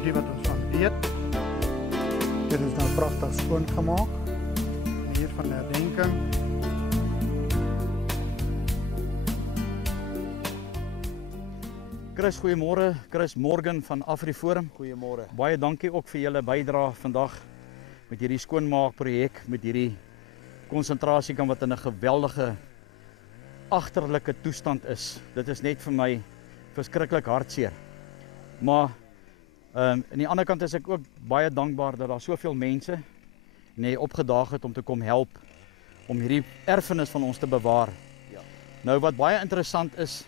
die wat ons van weet. Dit is nou pragtig skoongemaak. Hier van de herdenking. Chris, goeiemôre. Chris Morgan van AfriForum. Goeiemôre. Baie dankie ook vir julle bydrae vandag met hierdie skoonmaakprojek, met hierdie konsentrasiekamp wat in 'n geweldige agterlike toestand is. Dit is net vir my verskriklik hartseer. Maar aan die ander kant is ek ook baie dankbaar dat daar soveel mense opgedaag het om te kom help om hierdie erfenis van ons te bewaar. Ja. Nou wat baie interessant is,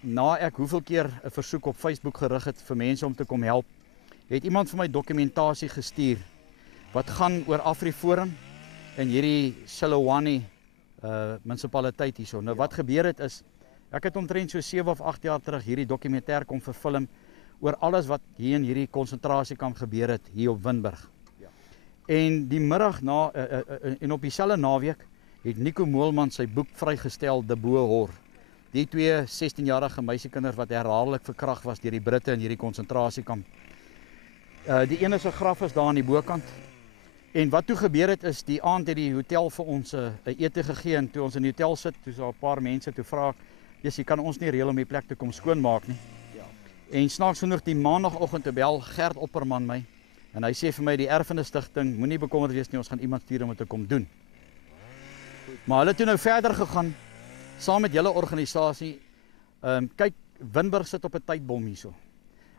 na ek hoeveel keer 'n versoek op Facebook gerig het vir mense om te kom help, het iemand vir my dokumentasie gestuur wat gaan oor AfriForum en hierdie Silhouette munisipaliteit hierso. Nou wat gebeur het is, ek het omtrent so 7 of 8 jaar terug hierdie dokumentêr kom verfilm oor alles wat hier in hierdie konsentrasiekamp gebeur het hier op Winburg. Ja. En die middag na en op dieselfde naweek het Nico Moelman sy boek vrygestel, De Boer. Die 2 16-jarige meisiekinders wat herhaaldelik verkragt was deur die Britte in hierdie konsentrasiekamp. Die ene se graf is daar aan die bokant. En wat toe gebeur het is, die aand het die hotel vir ons 'n ete gegee en toe ons in die hotel sit, toe so 'n paar mense toe vra ek, jy kan ons nie reël om die plek te kom skoonmaak nie. Ja. En snaaks genoeg die maandagooggend te bel Gert Opperman my en hy sê vir my die Erfenis Stichting moenie bekommerd wees nie, ons gaan iemand stuur om dit te kom doen. Maar hulle het toe nou verder gegaan saam met julle organisasie. Kyk, Winburg sit op 'n tydbom hierso.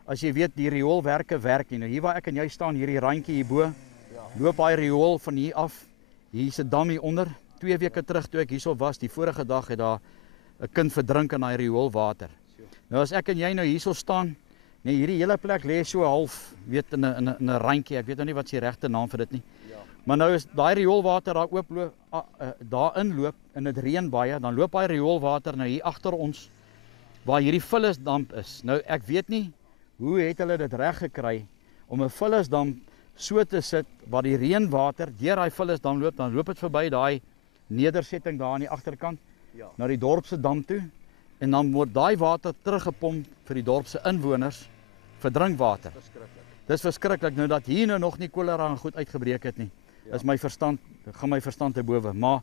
As jy weet die rioolwerke werk nie. Nou hier waar ek en jy staan, hierdie randjie hierbo, loop daai riool van hier af. Hier's 'n dam hier onder. 2 weke terug toe ek hierso was, die vorige dag het daar 'n kind verdrink in daai rioolwater. Nou as ek en jy nou hierso staan, hierdie hele plek lê so half, weet in 'n randjie. Ek weet nou nie wat se regte naam vir dit nie. Ja. Maar nou is daai rioolwater daar oop daarin loop en dit reën baie, dan loop daai rioolwater nou hier agter ons waar hierdie vullisdamp is. Nou ek weet nie hoe het hulle dit reg gekry om 'n vullisdamp so te sit waar die reënwater deur daai vullisdam loop, dan loop dit verby daai nedersetting daar aan die agterkant na die dorp se dam toe en dan word daai water teruggepomp vir die dorp se inwoners vir drinkwater. Dis verskriklik nou dat hier nou nog nie kolera en goed uitgebreek het nie. Is my verstand, gaan my verstand te bowe. Maar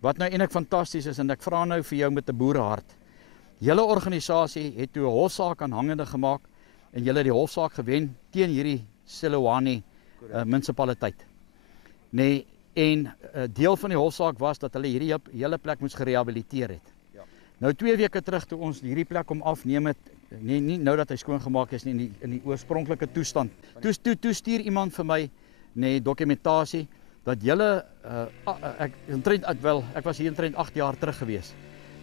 wat nou eintlik fantasties is en ek vra nou vir jou met 'n boerehart. Julle organisasie het toe 'n hofsaak aanhangende gemaak en julle het die hofsaak gewen teen hierdie Silhouette munisipaliteit. En deel van die hofsaak was dat hulle hierdie hele plek moes gerehabiliteer het. Ja. Nou 2 weke terug toe ons hierdie plek kom afneem het, nie nou dat hy skoongemaak is nie, in die oorspronklike toestand. Toe stuur iemand vir my dokumentasie dat julle ek was hier omtrent 8 jaar terug gewees.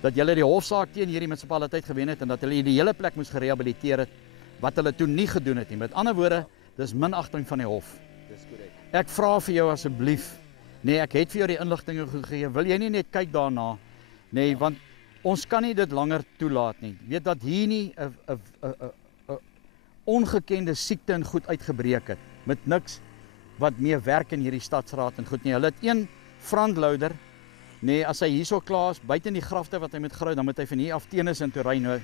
Dat julle die hofsaak teen hierdie munisipaliteit gewen het en dat hulle die hele plek moes gerehabiliteer het wat hulle toe nie gedoen het nie. Met ander woorde, dis minagting van die hof. Dis korrek. Ek vra vir jou asseblief, ek het vir jou die inligting gegee, wil jy nie net kyk daarna, want ons kan nie dit langer toelaat nie. Weet dat hier nie 'n ongekende siekte en goed uitgebreek het, met niks wat meer werk in hierdie stadsraad en goed nie. Hulle het een frontloader, as hy hierso klaar is, buite in die grafte wat hy moet grou, dan moet hy van hier af Tenis in toe ry. Nou,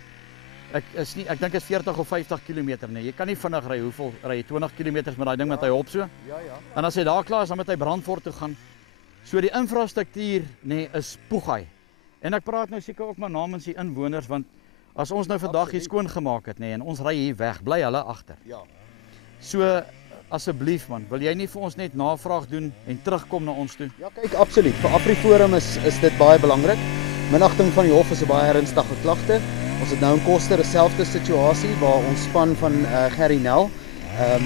ek dink is 40 of 50 km, jy kan nie vinnig ry, hoeveel ry 20 km met daai ding met hy op so. Ja. En as hy daar klaar is, dan moet hy Brandfort toe gaan. So die infrastruktuur is poegai. En ek praat nou seker ook maar namens die inwoners, want as ons nou vandag hier skoongemaak het, en ons ry hier weg, bly hulle agter. Ja. So asseblief man, wil jy nie vir ons net navraag doen en terugkom na ons toe? Ja, kyk, absoluut. Vir AfriForum is dit baie belangrik. Minagting van die hof is 'n baie ernstige klagte. Ons het nou in Koster 'n selfde situasie waar ons span van Gerry Nel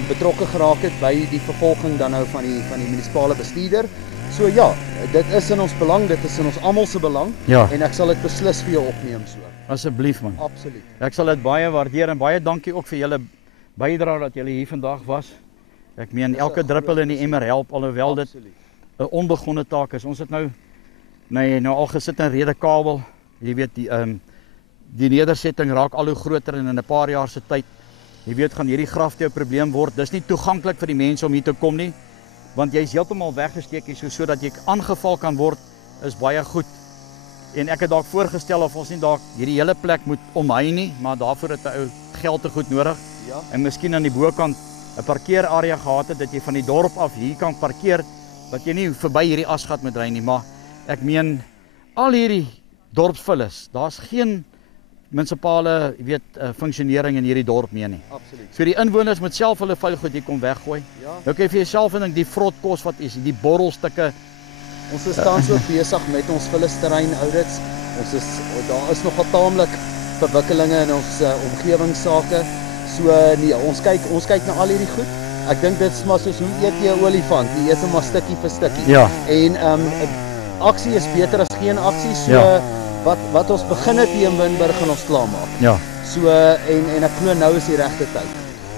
betrokke geraak het by die vervolging dan nou van die munisipale bestuurder. So ja, dit is in ons belang, dit is in ons almal se belang en ek sal dit beslis vir jou opneem so. Asseblief man. Absoluut. Ek sal dit baie waardeer en baie dankie ook vir julle bydrae dat julle hier vandag was. Ek meen elke druppel in die emmer help, alhoewel dit 'n onbegonne taak is. Ons het nou al gesit in redekabel. Jy weet die nedersetting raak al hoe groter en in 'n paar jaar se tyd, jy weet, gaan hierdie grafte 'n probleem word. Dis nie toeganklik vir die mense om hier te kom nie, want jy's heeltemal weggesteek hier sodat jy aangeval kan word is baie goed. En ek het dalk voorgestel of ons nie dalk hierdie hele plek moet omhei nie, maar daarvoor het 'n ou geld te goed nodig. Ja. En miskien aan die bokant 'n parkeerarea gehad het dat jy van die dorp af hier kan parkeer, dat jy nie verby hierdie asgat moet ry nie, maar ek meen al hierdie dorpsvullis, daar's geen munisipale, funksionering in hierdie dorp meer nie. Absoluut. So die inwoners moet self hulle vuil goed hier kom weggooi. Ja. Nou kan jy vir jouself dink die vrot kos wat is, die borrelstukke. Ons is tans ook besig met ons vullisterrein audits. Daar is nogal taamlik verwikkelinge in ons omgewingsake. So nee, ons kyk na al hierdie goed. Ek dink dit is maar soos hoe eet jy 'n olifant? Jy eet hom maar stukkie vir stukkie. Ja. En aksie is beter as geen aksie. So Ja. wat ons begin het hier in Winburg gaan ons klaarmaak. Ja. So en ek glo nou is die regte tyd.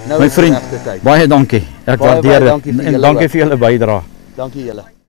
Nou My is die vriend, regte tyd. baie dankie. Ek Baie waardeer dit. dankie vir En julle dankie ook. vir julle bydrae. Dankie julle.